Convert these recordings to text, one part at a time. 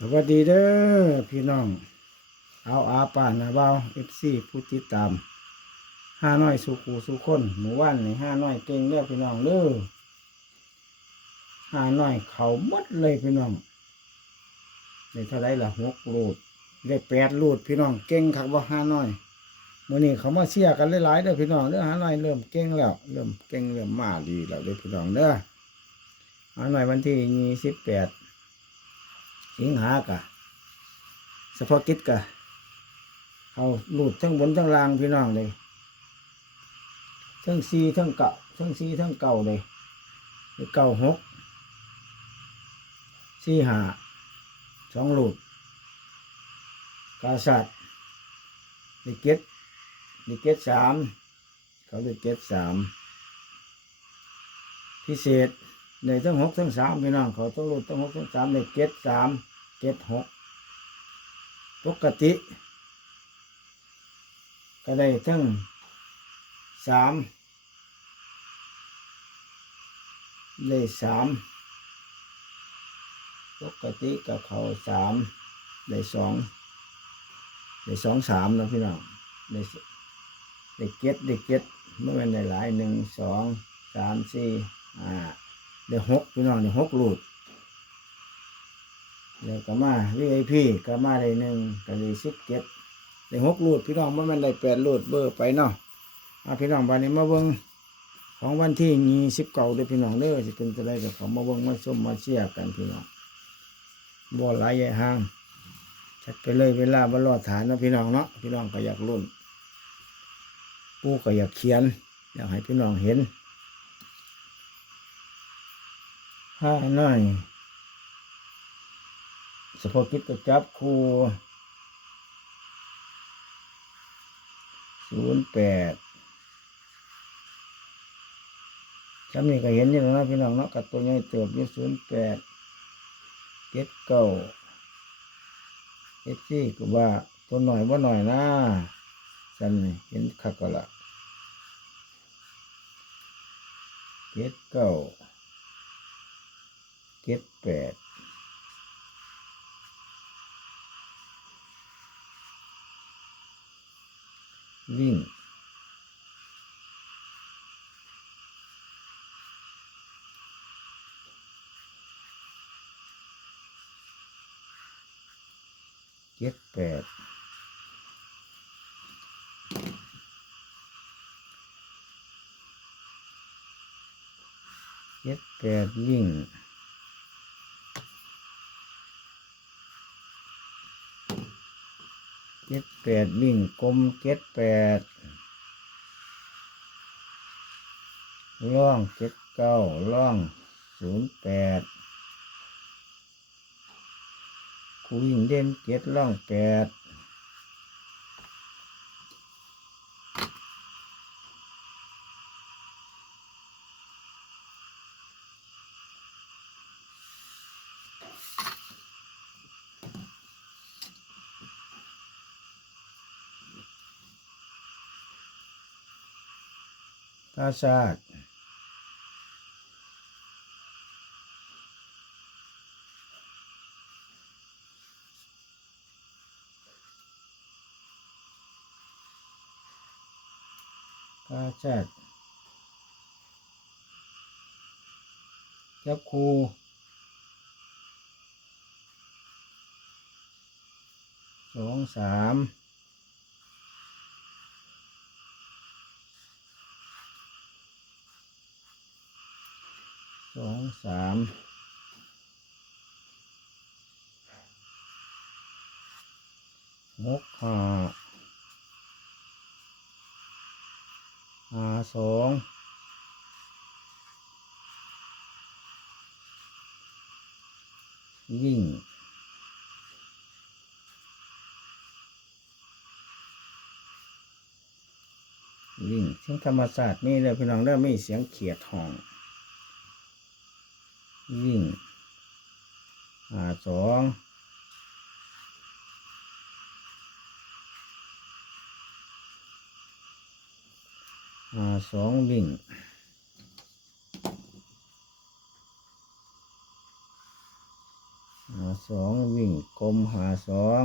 สวัสดีเด้อพี่น้อง เอาอาป่านาเบาเอฟซีผู้ติดตามห้าน้อยสุขูสุคนหมู่ว่านในห้าน้อยเก่งเด้อพี่น้องเด้อห้าน้อยเขามดเลยพี่น้องได้เท่าไรล่ะหกลูดได้แปดลูดพี่น้องเก่งคักว่าห้าน้อยมื่อนี้เขามาเชียร์กันหลายๆเด้อพี่น้องเด้อห้าน้อยเริ่มเก่งแล้ว เริ่มเก่งเริ่มมาดีแล้วเด้อพี่น้องเด้อห้าน้อยวันที่ยี่สิบแปด สิงหากะเฉพาะกิจกะเขาหลุดทั้งบนทั้งล่างพี่น้องเลยทั้งซีทั้งเก่าทั้งซีทั้งเก่าเลยเก่าหกซีหาสองหลุดกาสัตว์ดิเกตดิเกตสามเขาดิเกตสามพิเศษ ในทั้งหกทั้งสามพี่น้องเขาต้องรูดทั้งหกทั้งสามในเกตสามเกตหกปกติ ก็ได้ทั้งสามได้สามปกติกับเขาสามได้สองได้สองสามนะพี่น้องได้ได้เกตได้เกตเมื่อวันได้หลายหนึ่งสองสามสี่ห้า เดี๋ยวหกพี่น้องเดี๋ยวหกลูดเดี๋ยวก็มาวีไอพีก็มาได้หนึ่งก็ได้สิบเจ็ดได้หกลูดพี่น้องมันมันได้แปดลูดเบอร์ไปเนาะอาพี่น้องบานนี้มาเบิ้งของวันที่ยี่สิบเก้าเด้อพี่น้องเด้อจะเป็นจะได้กับเขามาเบิ้งมาชมมาเชียร์กันพี่น้องบ่หลายใหญ่ห่างชัดไปเลยเวลาบรอดฐานนะพี่น้องเนาะพี่น้องก็อยากรุ่น ปู่ก็อยากเขียน อยากให้พี่น้องเห็น ห้าหน่อยเฉพาะกิจก็จับครูศูนย์แปดจำนี่ก็เห็นอยู่แล้วนะพี่น้องเนาะกับตัวใหญ่เติบอยู่ศูนย์แปดเก็ดเก้าเอฟซีก็ว่าตัวหน่อยว่าหน่อยนะสันนี่เห็นคักก็ละเก็ดเก้า เจ็ดแปดวิ่งเจ็ดแปดเจ็ดแปดวิ่ง เจ็ดแปดวิ่งกลมเจ็ดแปดล่องเจ็ดเก้าล่องศูนย์แปดคูวิ่งเด่นเจ็ดล่องแปด ตาชาติตาชาติจับครูสองสาม สามหกห้าห้าสองวิ่งวิ่งเสียงธรรมศาสตร์นี่เลยพี่น้องเริ่มมีเสียงเขียดห้อง วิ่งหาสองหาสองวิ่งหาสองวิ่งกลมหาสอง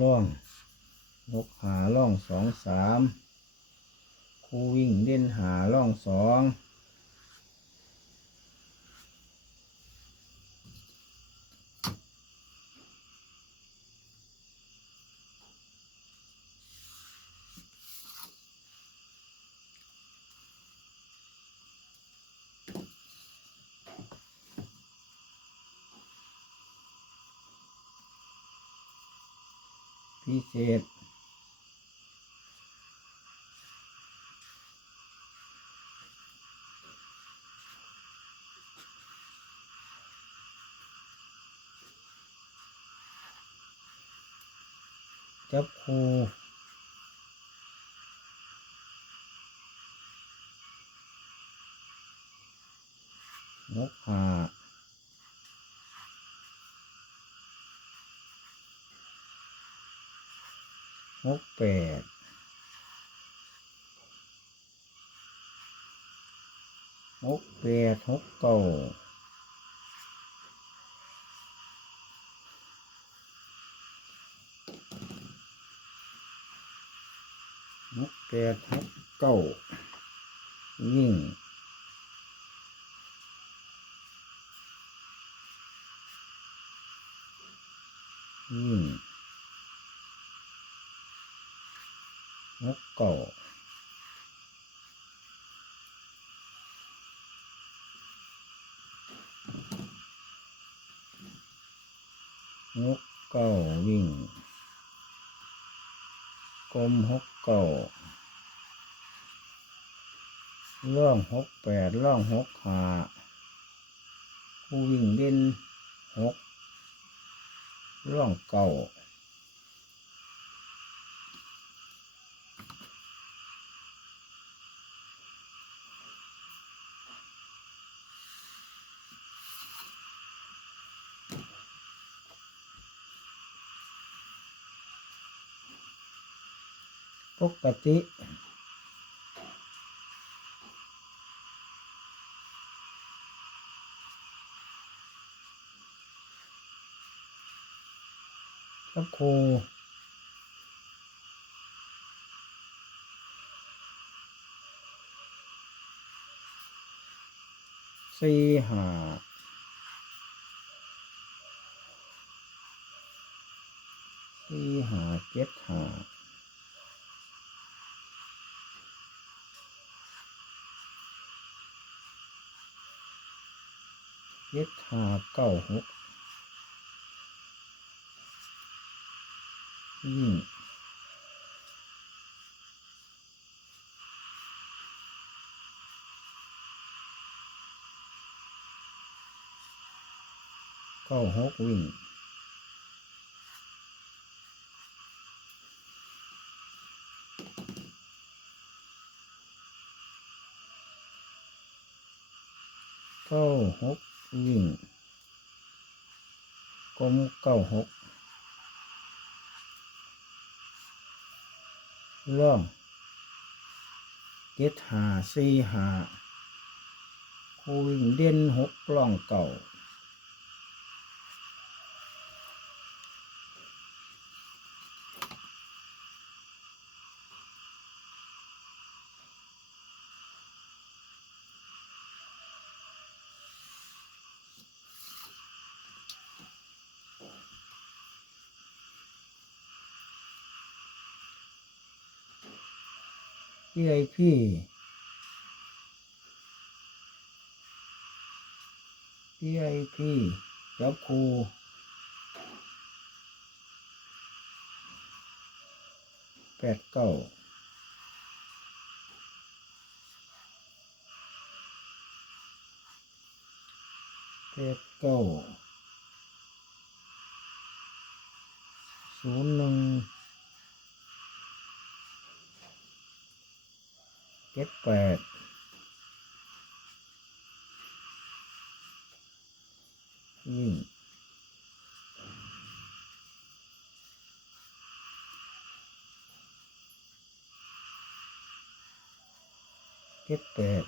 ล่องนกหาล่องสองสาม คู่วิ่งเด่นหาล่องสองพิเศษ จับคูนกหาหกแปดหกแปดหกเก้า แปดหกเก้าวิ่งวิ่งหกเก้าหกเก้าวิ่งกลมหกเก้า ล่องหกแปดล่องหกหาผู้วิ่งเด่นหกล่องเก้าปกติ ครับครูสี่ห้าสี่ห้าเจ็ดห้าเจ็ดห้าเก้าหก วิ่งเก้าหกวิ่งเก้าหกวิ่งกลมเก้าหก ร่องเจ็ดหาสี่หาคูวิ่งเด่นหกกล่องเก่า VIP พี่ไอพี่จับครูแปดเก้าแปดเก้าศูนย์หนึ่ง F8 วิ่งเจ็ดแปด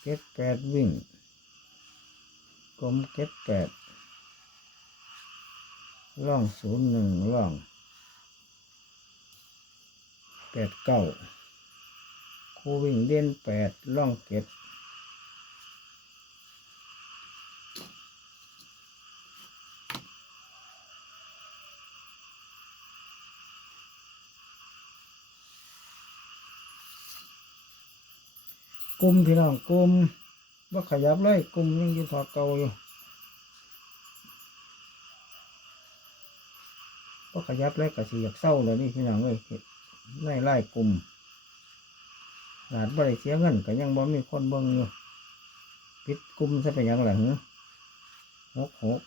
เก็บแปดวิ่งกลมเก็บแปด ล่องศูนย์หนึ่งล่องแปดเก้าคูวิ่งเด่นแปดล่องเจ็ดกลุ่มพี่น้องกลุ่มว่าขยับเลยกลุ่มยังอยู่ทอเก่าอยู่ ว่าขยับเลยก็สิอยากเศร้าเลยนี่พี่น้องเลยไล่ไล่กลุ่มหลาดบ่ได้เสียเงินก็ยังบ่มีคนเบิ่งอยู่ปิดกลุ่มซะเป็นหยังหล่ะหึหกหก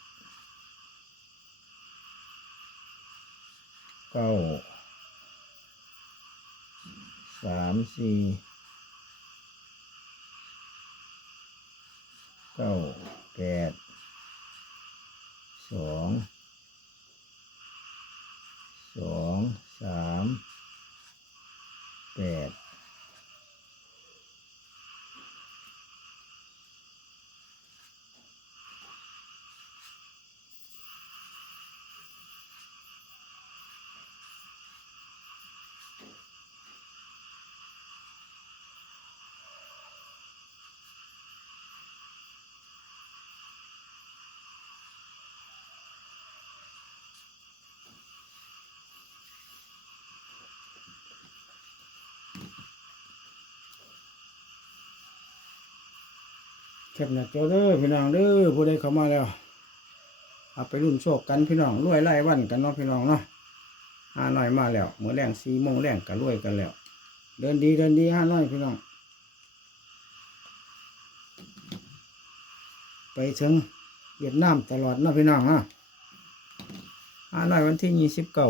เก้าสามสี่เก้าแปดสอง สองสามแปด แคบหนักจอเด้อพี่น้องเด้อผู้ใดเข้ามาแล้วเอาไปรุ่นโชคกันพี่น้องรวยไล่วันกันเนาะพี่น้องเนาะหาน่อยมาแล้วเมื่อแรงสี่โมงแรงก็รวยกันแล้ว เดินดีเดินดีห้าน้อยพี่น้อง ไปถึงเวียดนามตลอดเนาะพี่น้องเนาะห้าน้อยวันที่ยี่สิบเก้า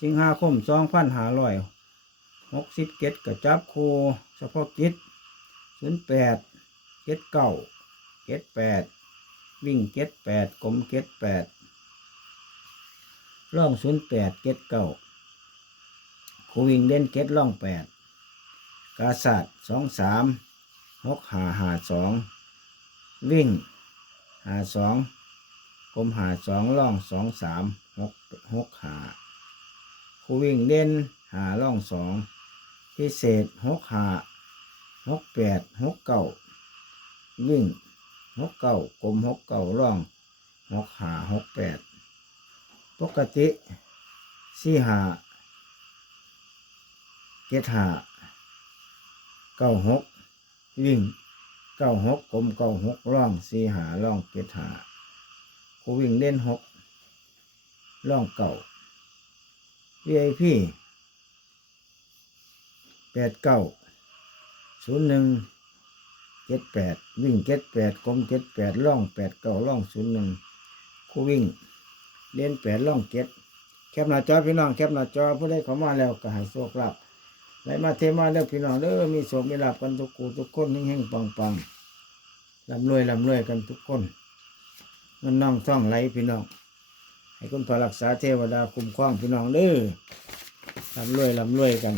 สิงหาคมสองพันหาร้อยหกสิบเจ็ดกับจับโคเฉพาะกิจศูนย์แปด เจ็ดเก้าเจ็ดแปดวิ่งเจ็ดแปดกลมเจ็ดแปดล่องศูนย์แปดเจ็ดเก้าคูวิ่งเด่นเจ็ดล่องแปดกาศาสตร์สองสามหกหาหาสองวิ่งหาสองกลมหาสองล่องสองสามหกหกหาคูวิ่งเด่นหาล่องสองพิเศษหกหาหกแปดหกเก้า วิ่งหกเก้ากลมหกเก้าร่องหกหาหกแปดปกติสี่หาเจ็ดหาเก้าหกวิ่งเก้าหกกลมเก้าหกร่องสี่หาร่องเจ็ดหาคูวิ่งเล่นหกร่องเก่า VIP แปดเก้าศูนย์หนึ่ง เจ็ดแปดวิ่งเจ็ดแปดกลมเจ็ดแปดล่องแปดเก้าล่องศูนย์หนึ่งคู่วิ่ง เล่นแปดล่องเจ็ดแคปหน้าจอพี่น้องแคปหน้าจอผู้ได้เข้ามาแล้วก็ให้โชคลาภไหลมาเทมาแล้วพี่น้องเด้อมีโชคมีลาภกันทุกคู่ทุกคนเฮงๆปังๆลำรวยลำรวยกันทุกคนเงินน้องท่องไหลพี่น้อง ให้คุณพระรักษาเทวดาคุ้มครองพี่น้องเด้อลำรวยลำรวยกัน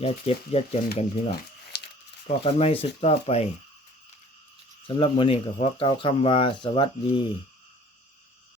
อย่าเจ็บอย่าจนกันพี่น้อง พอกันไม่สุดต่อไปสำหรับมื้อนี้ก็ขอเกล่าคำว่าสวัสดี